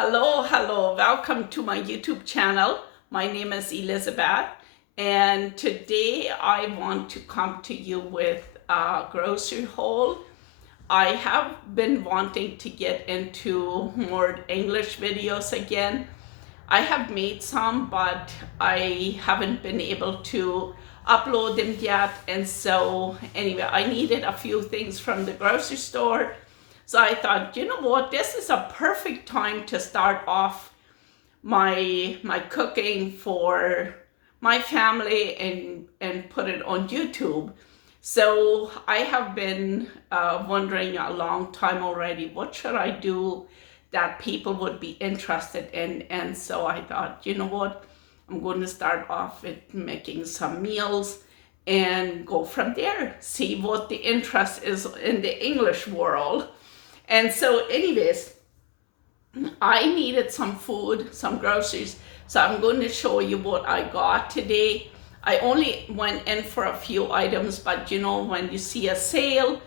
Hello, welcome to my YouTube channel. My name is Elizabeth, and today I want to come to you with a grocery haul. I have been wanting to get into more English videos again. I have made some, but I haven't been able to upload them yet, and so anyway, I needed a few things from the grocery store. So I thought, you know what, this is a perfect time to start off my cooking for my family and put it on YouTube. So I have been wondering a long time already, what should I do that people would be interested in? And so I thought, you know what, I'm going to start off with making some meals and go from there, see what the interest is in the English world. And so anyways, I needed some food, some groceries, so I'm going to show you what I got today. I only went in for a few items, but you know, when you see a sale,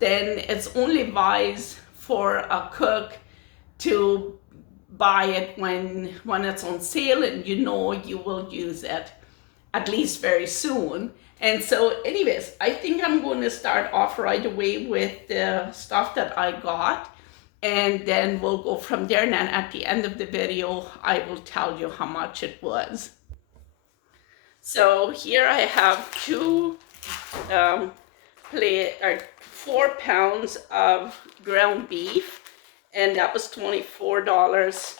then it's only wise for a cook to buy it when it's on sale and you know you will use it at least very soon. And so anyways, I think I'm going to start off right away with the stuff that I got, and then we'll go from there. And then at the end of the video, I will tell you how much it was. So here I have 4 pounds of ground beef, and that was $24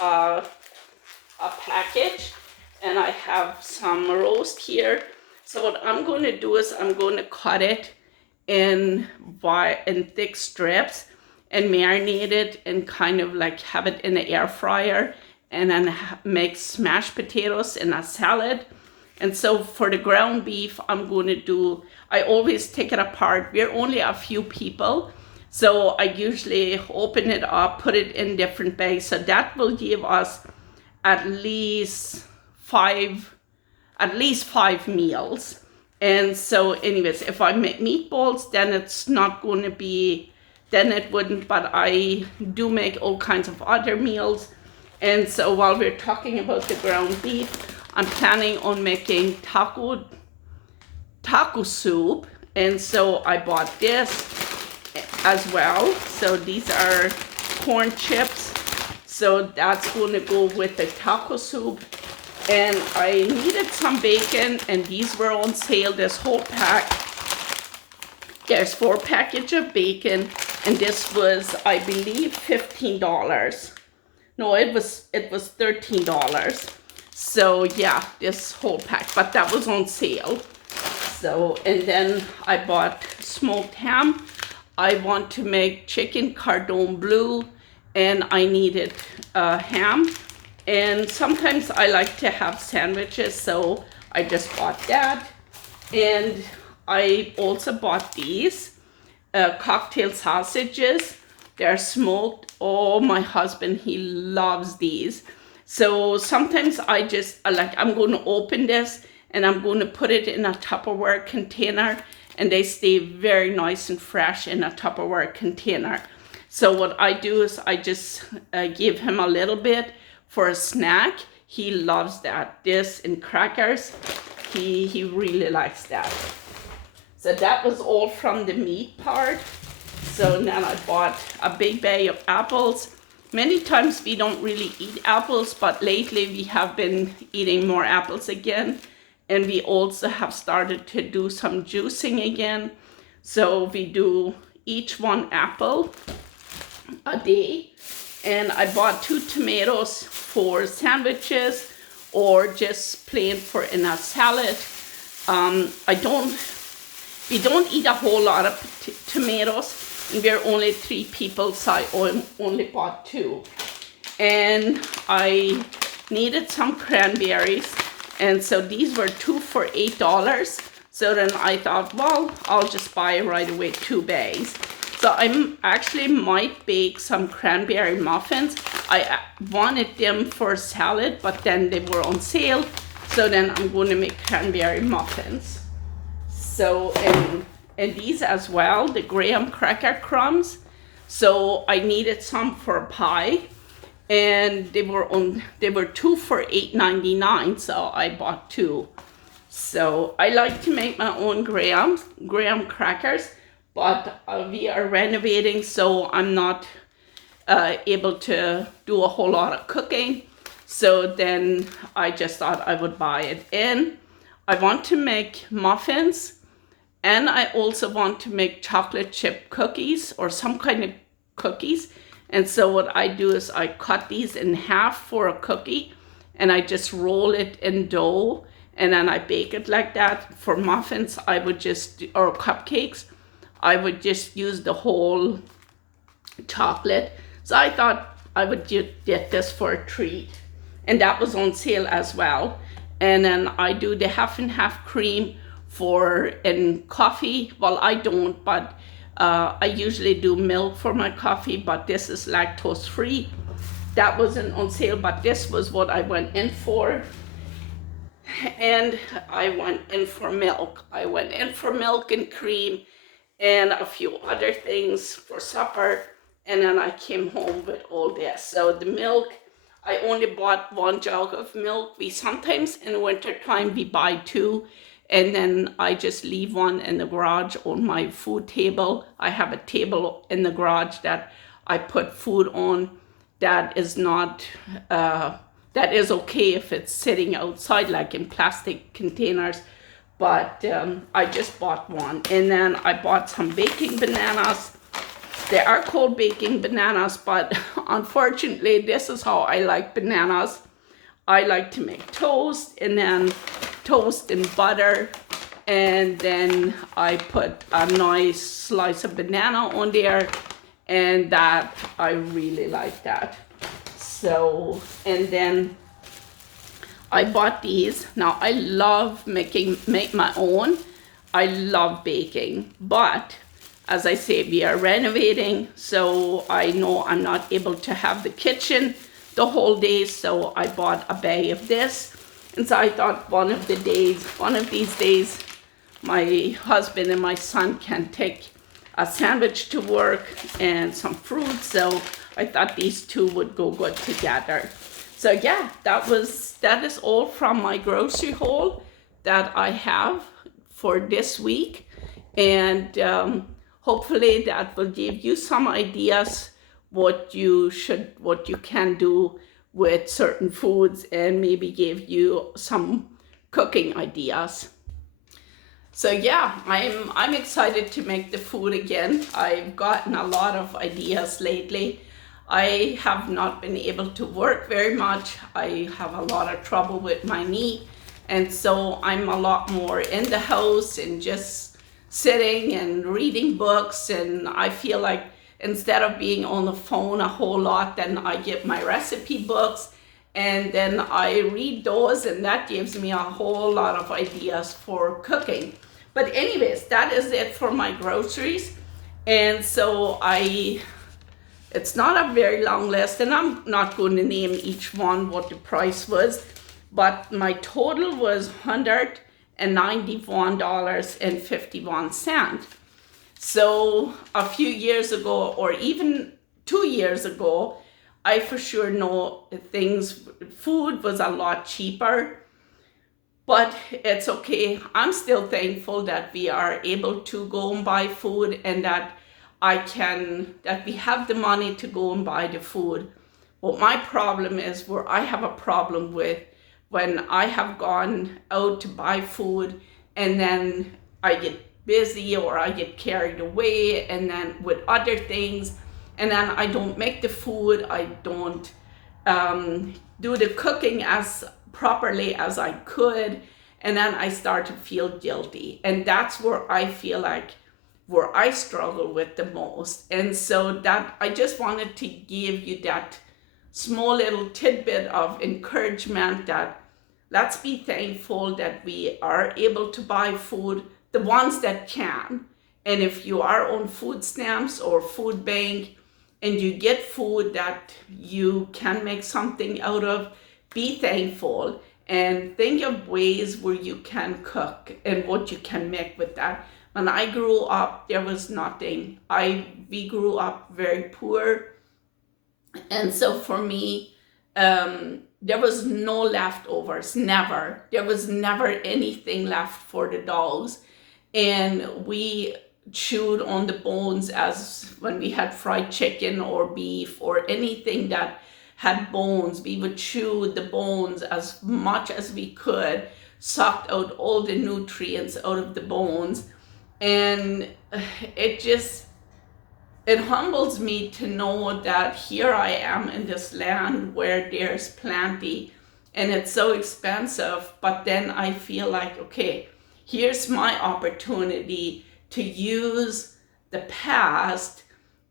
a package. And I have some roast here. So what I'm going to do is I'm going to cut it in thick strips and marinate it and kind of like have it in the air fryer, and then make smashed potatoes in a salad. And so for the ground beef, I always take it apart. We're only a few people, so I usually open it up, put it in different bags. So that will give us at least five meals. And so anyways, if I make meatballs, then it's not going to be, then it wouldn't, but I do make all kinds of other meals. And so while we're talking about the ground beef, I'm planning on making taco soup. And so I bought this as well. So these are corn chips. So that's going to go with the taco soup. And I needed some bacon, and these were on sale, this whole pack. There's 4 packages of bacon, and this was, I believe, $15. No, it was $13. So yeah, this whole pack, but that was on sale. So, and then I bought smoked ham. I want to make chicken cordon bleu, and I needed ham. And sometimes I like to have sandwiches, so I just bought that. And I also bought these cocktail sausages. They're smoked. Oh, my husband, he loves these. So sometimes I'm going to open this and I'm going to put it in a Tupperware container, and they stay very nice and fresh in a Tupperware container. So what I do is I just give him a little bit for a snack. He loves that. This and crackers, he really likes that. So that was all from the meat part. So then I bought a big bag of apples. Many times we don't really eat apples, but lately we have been eating more apples again. And we also have started to do some juicing again. So we do each 1 apple a day. And I bought 2 tomatoes for sandwiches or just plain for in a salad. We don't eat a whole lot of tomatoes. We're only 3 people, so I only bought 2. And I needed some cranberries. And so these were 2 for $8. So then I thought, well, I'll just buy right away 2 bags. So I actually might bake some cranberry muffins. I wanted them for salad, but then they were on sale. So then I'm going to make cranberry muffins. So, and these as well, the graham cracker crumbs. So I needed some for pie. and they were two for $8.99, so I bought two. So I like to make my own graham crackers, but we are renovating, so I'm not able to do a whole lot of cooking. So then I just thought I would buy it in. I want to make muffins, and I also want to make chocolate chip cookies or some kind of cookies. And so what I do is I cut these in half for a cookie, and I just roll it in dough, and then I bake it like that. For muffins, I would just, or cupcakes, I would just use the whole chocolate. So I thought I would get this for a treat. And that was on sale as well. And then I do the half and half cream for in coffee. Well, I don't, but I usually do milk for my coffee, but this is lactose free. That wasn't on sale, but this was what I went in for. And I went in for milk. I went in for milk and cream and a few other things for supper. And then I came home with all this. So the milk, I only bought 1 jug of milk. We sometimes in the winter time we buy 2, and then I just leave one in the garage on my food table. I have a table in the garage that I put food on that is not, that is okay if it's sitting outside like in plastic containers. But I just bought one. And then I bought some baking bananas. They are called baking bananas, but unfortunately, this is how I like bananas. I like to make toast, and then toast and butter, and then I put a nice slice of banana on there, and that, I really like that. So, and then I bought these. Now, I love make my own. I love baking, but as I say, we are renovating, so I know I'm not able to have the kitchen the whole day, so I bought a bag of this. And so I thought one of these days, my husband and my son can take a sandwich to work and some fruit, so I thought these two would go good together. So yeah, that is all from my grocery haul that I have for this week. And hopefully that will give you some ideas what you can do with certain foods, and maybe give you some cooking ideas. So yeah, I'm excited to make the food again. I've gotten a lot of ideas lately. I have not been able to work very much. I have a lot of trouble with my knee, and so I'm a lot more in the house and just sitting and reading books. And I feel like instead of being on the phone a whole lot, then I get my recipe books and then I read those, and that gives me a whole lot of ideas for cooking. But anyways, that is it for my groceries. And so it's not a very long list, and I'm not going to name each one what the price was, but my total was $191.51. So a few years ago, or even 2 years ago, I for sure know food was a lot cheaper, but it's okay. I'm still thankful that we are able to go and buy food, and that we have the money to go and buy the food. What my problem is, where I have a problem with, when I have gone out to buy food and then I get busy or I get carried away and then with other things, and then I don't make the food, I don't do the cooking as properly as I could, and then I start to feel guilty. And that's where I feel like where I struggle with the most. And so that I just wanted to give you that small little tidbit of encouragement, that let's be thankful that we are able to buy food, the ones that can. And if you are on food stamps or food bank and you get food that you can make something out of, be thankful and think of ways where you can cook and what you can make with that. When I grew up, there was nothing. We grew up very poor, And so for me, there was no leftovers, never. There was never anything left for the dogs. And we chewed on the bones as when we had fried chicken or beef or anything that had bones. We would chew the bones as much as we could, sucked out all the nutrients out of the bones. And it just, it humbles me to know that here I am in this land where there's plenty and it's so expensive, but then I feel like, okay, here's my opportunity to use the past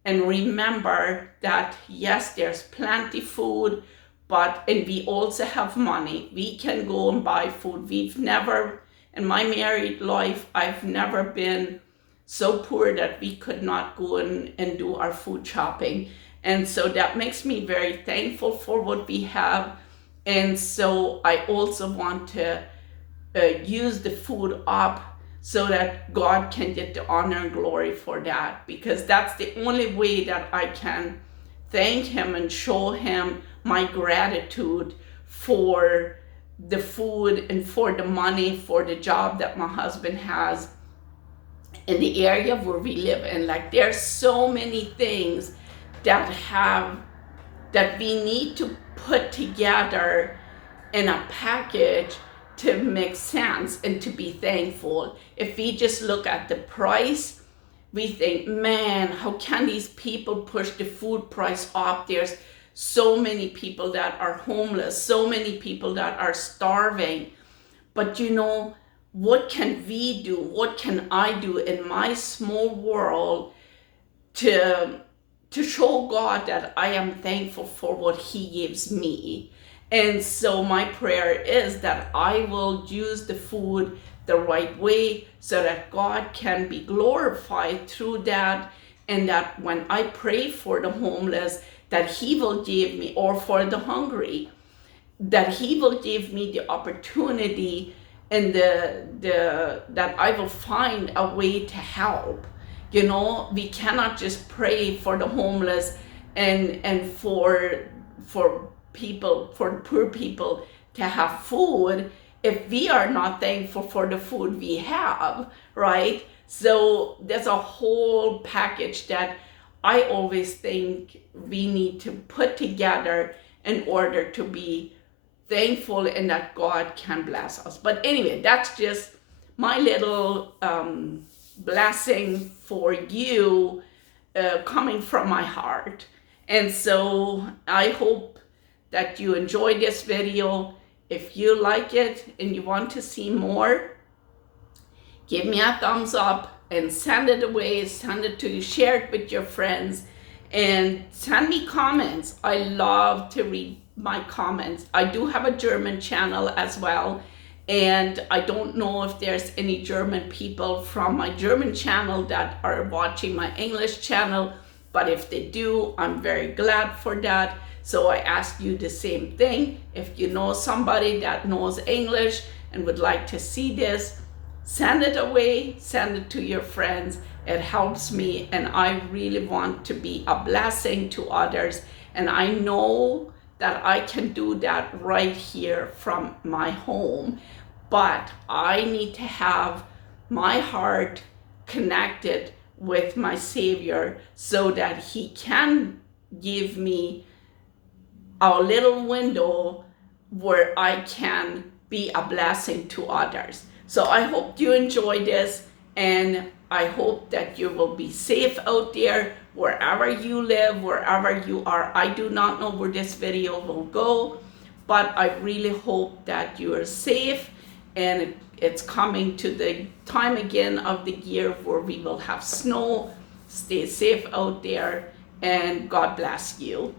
and remember that yes, there's plenty food, and we also have money. We can go and buy food. We've never, in my married life, I've never been so poor that we could not go and do our food shopping. And so that makes me very thankful for what we have. And so I also want to use the food up so that God can get the honor and glory for that, because that's the only way that I can thank Him and show Him my gratitude for the food and for the money, for the job that my husband has in the area where we live in. Like, there's so many things that we need to put together in a package to make sense and to be thankful. If we just look at the price, we think, man, how can these people push the food price up? There's so many people that are homeless, so many people that are starving. But you know, what can we do? What can I do in my small world to show God that I am thankful for what He gives me? And so my prayer is that I will use the food the right way so that God can be glorified through that, and that when I pray for the homeless, that He will give me, or for the hungry, that He will give me the opportunity and that I will find a way to help. You know, we cannot just pray for the homeless and for people, for poor people to have food if we are not thankful for the food we have, right? So there's a whole package that I always think we need to put together in order to be thankful and that God can bless us. But anyway, that's just my little blessing for you, coming from my heart. And so I hope that you enjoyed this video. If you like it and you want to see more, give me a thumbs up and send it away, send it to you, share it with your friends, and send me comments. I love to read my comments. I do have a German channel as well, and I don't know if there's any German people from my German channel that are watching my English channel, but if they do, I'm very glad for that. So I ask you the same thing. If you know somebody that knows English and would like to see this, send it away, send it to your friends. It helps me, and I really want to be a blessing to others. And I know that I can do that right here from my home, but I need to have my heart connected with my Savior so that He can give me a little window where I can be a blessing to others. So I hope you enjoy this, and I hope that you will be safe out there wherever you live, wherever you are. I do not know where this video will go, but I really hope that you are safe, and it's coming to the time again of the year where we will have snow. Stay safe out there, and God bless you.